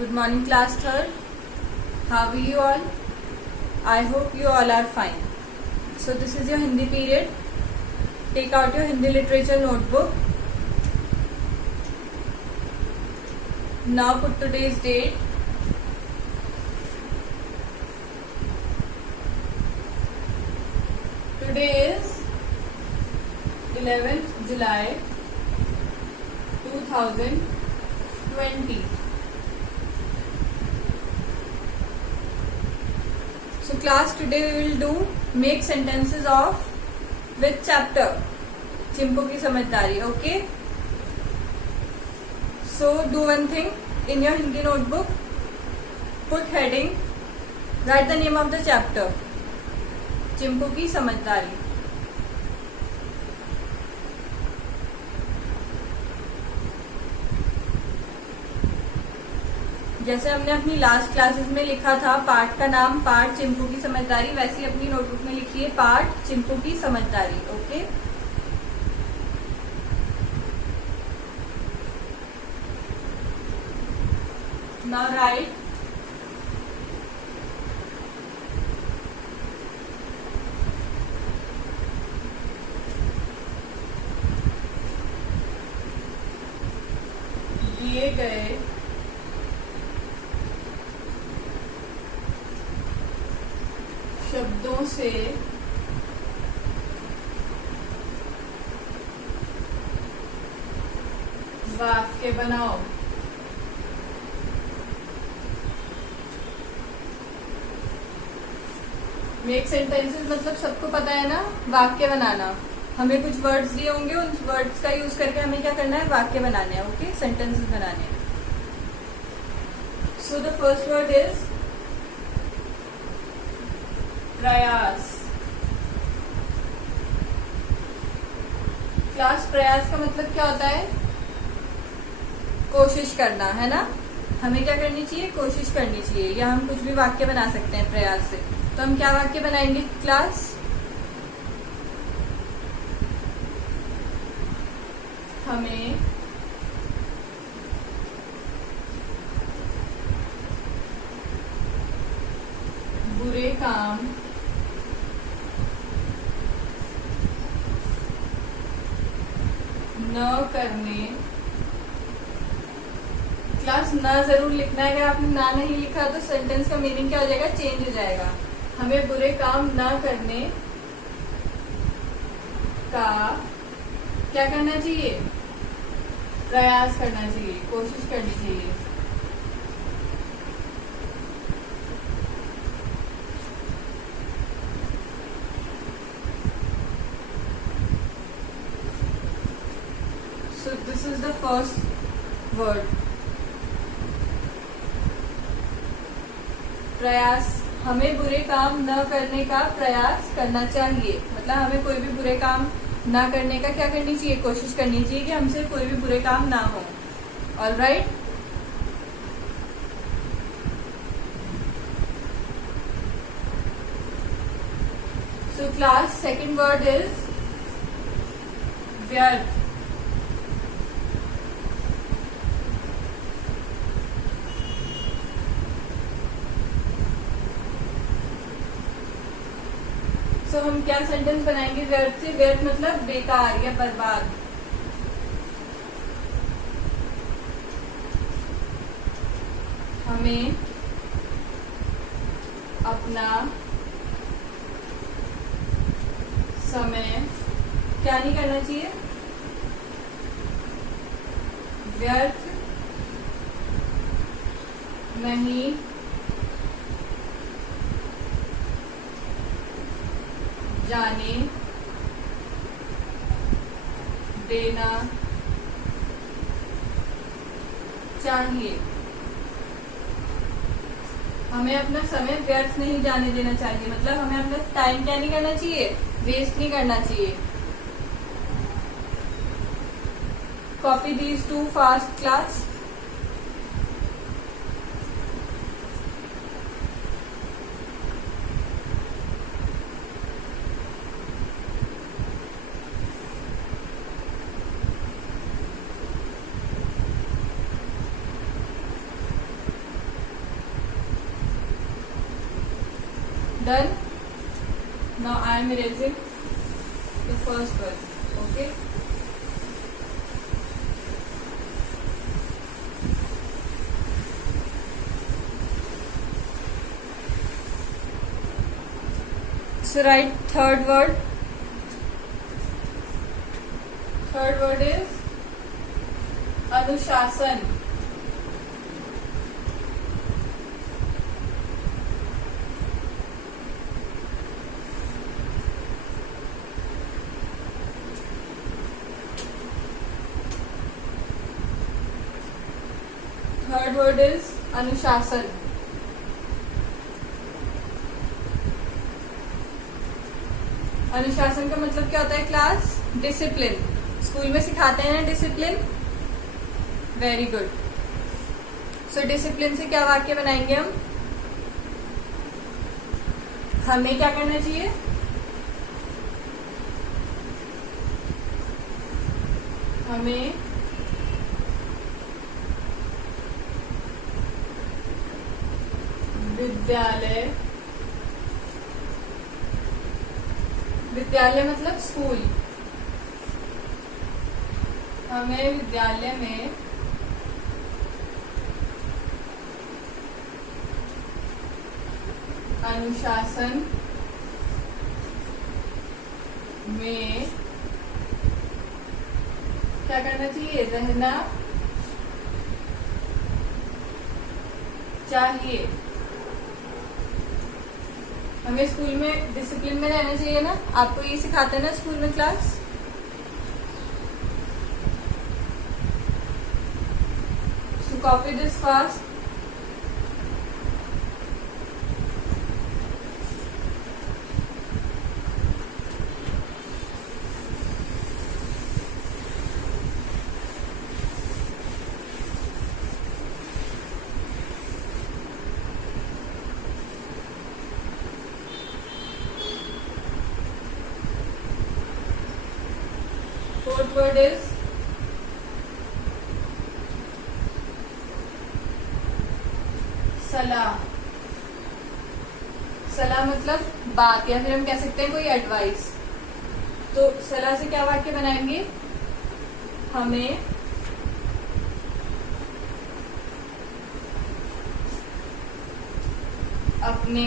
Good morning, class third. How are you all? I hope you all are fine. So this is your Hindi period. Take out your Hindi literature notebook. Now put today's date. Today is 11th July 2020. So class, today we will do make sentences of which chapter? Chimpu की समझदारी. Okay. So do one thing in your Hindi notebook. Put heading. Write the name of the chapter. Chimpu की समझदारी. जैसे हमने अपनी last classes में लिखा था पार्ट का नाम पार्ट चिंपू की समझदारी, वैसे ही अपनी नोटबुक में लिखिए पार्ट चिंपू की समझदारी. ओके. नाउ राइट दिए गए शब्दों से वाक्य बनाओ. मेक सेंटेंसेस मतलब सबको पता है ना, वाक्य बनाना. हमें कुछ वर्ड्स दिए होंगे, उन वर्ड्स का यूज करके हमें क्या करना है, वाक्य बनाने हैं. ओके, सेंटेंसेस बनाने हैं. So the first word is प्रयास. क्लास, प्रयास का मतलब क्या होता है? कोशिश करना, है ना. हमें क्या करनी चाहिए? कोशिश करनी चाहिए. या हम कुछ भी वाक्य बना सकते हैं प्रयास से. तो हम क्या वाक्य बनाएंगे क्लास? हमें बुरे काम न करने. क्लास ना जरूर लिखना है. अगर आपने ना नहीं लिखा तो सेंटेंस का मीनिंग क्या हो जाएगा? चेंज हो जाएगा. हमें बुरे काम ना करने का क्या करना चाहिए? प्रयास करना चाहिए, कोशिश करनी चाहिए. So this is the first word. प्रयास. हमें बुरे काम न करने का प्रयास करना चाहिए. मतलब हमें कोई भी बुरे काम ना करने का क्या करनी चाहिए? कोशिश करनी चाहिए कि हमसे कोई भी बुरे काम ना हो. All right. So class, second word is व्यर्थ. तो हम क्या सेंटेंस बनाएंगे व्यर्थ से? व्यर्थ मतलब बेकार या बर्बाद. हमें अपना समय क्या नहीं करना चाहिए? व्यर्थ नहीं जाने देना चाहिए. हमें अपना समय व्यर्थ नहीं जाने देना चाहिए. मतलब हमें अपना टाइम क्या नहीं करना चाहिए? वेस्ट नहीं करना चाहिए. Copy these two fast class. Done. Now I am erasing the first word. Okay. So write third word. Third word is अनुशासन. Third word is अनुशासन. अनुशासन का मतलब क्या होता है क्लास? डिसिप्लिन. स्कूल में सिखाते हैं ना discipline. Very good. So discipline से क्या वाक्य बनाएंगे हम? हमें क्या करना चाहिए? हमें विद्यालय. विद्यालय मतलब स्कूल. हमें विद्यालय में अनुशासन में क्या करना चाहिए? रहना चाहिए. हमें स्कूल में डिसिप्लिन में रहना चाहिए ना. आपको ये सिखाते हैं ना स्कूल में class. So copy this fast. Fourth word is सलाह. सलाह मतलब बात, या फिर हम कह सकते हैं कोई एडवाइस. तो सलाह से क्या वाक्य बनाएंगे? हमें अपने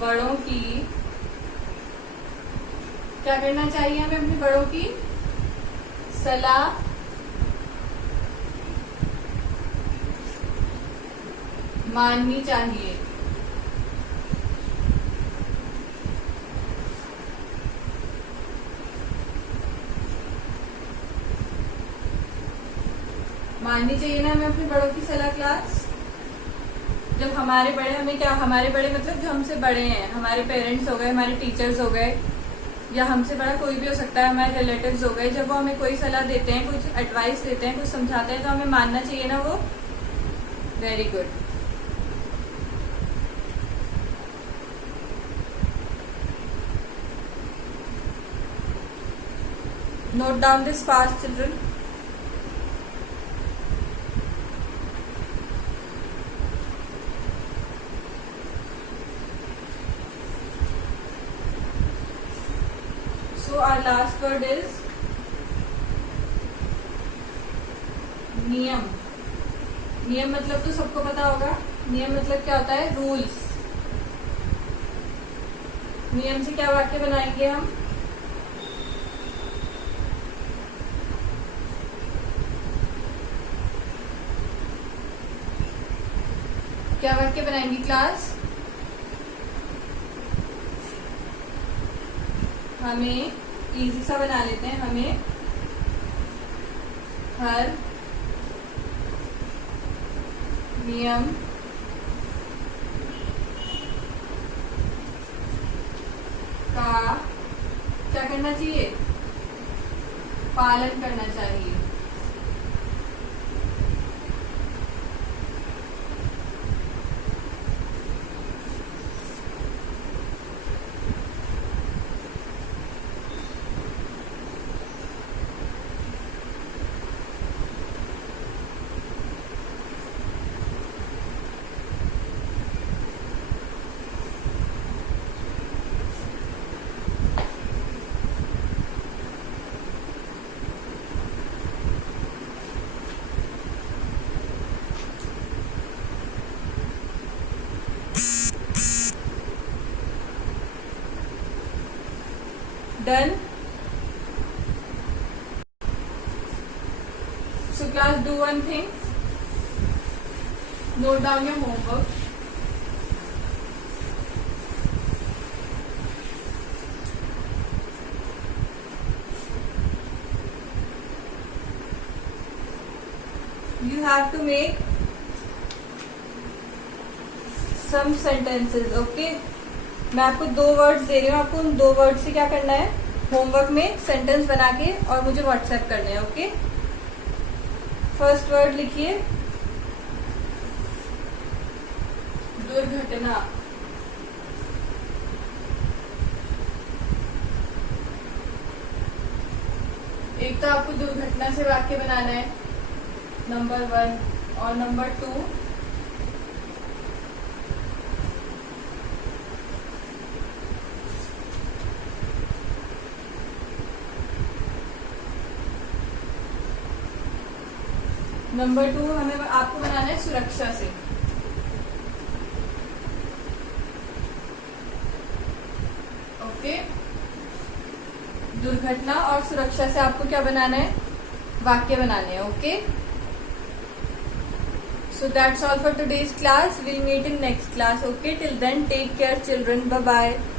बड़ों की क्या करना चाहिए? हमें अपने बड़ों की सलाह माननी चाहिए. माननी चाहिए ना हमें अपने बड़ों की सलाह क्लास. जब हमारे बड़े हमें क्या, हमारे बड़े मतलब जो हमसे बड़े हैं, हमारे पेरेंट्स हो गए, हमारे टीचर्स हो गए, या हमसे बड़ा कोई भी हो सकता है, हमारे रिलेटिव्स हो गए. जब वो हमें कोई सलाह देते हैं, कुछ एडवाइस देते हैं, कुछ समझाते हैं, तो हमें मानना चाहिए ना वो. Very good. Note down this fast children. So our last word is नियम. नियम मतलब तो सबको पता होगा. नियम मतलब क्या होता है? रूल्स. नियम से क्या वाक्य बनाएंगे हम? क्या वाक्य बनाएंगी क्लास? हमें इजी सा बना लेते हैं. हमें हर नियम का क्या करना चाहिए? पालन करना चाहिए. class, do one thing. Note down your homework. You have to make some sentences, okay? मैं आपको 2 वर्ड्स दे रही हूँ, आपको उन 2 वर्ड से क्या करना है, होमवर्क में सेंटेंस बना के और मुझे व्हाट्सएप करने हैं, ओके? फर्स्ट वर्ड लिखिए, दुर्घटना। एक तो आपको दुर्घटना से वाक्य बनाना है, नंबर 1, और नंबर 2 हमें आपको बनाना है सुरक्षा से। ओके, दुर्घटना और सुरक्षा से आपको क्या बनाना है, वाक्य बनाने हैं, okay? So that's all for today's class. We'll meet in next class. Okay, till then, take care children. Bye bye.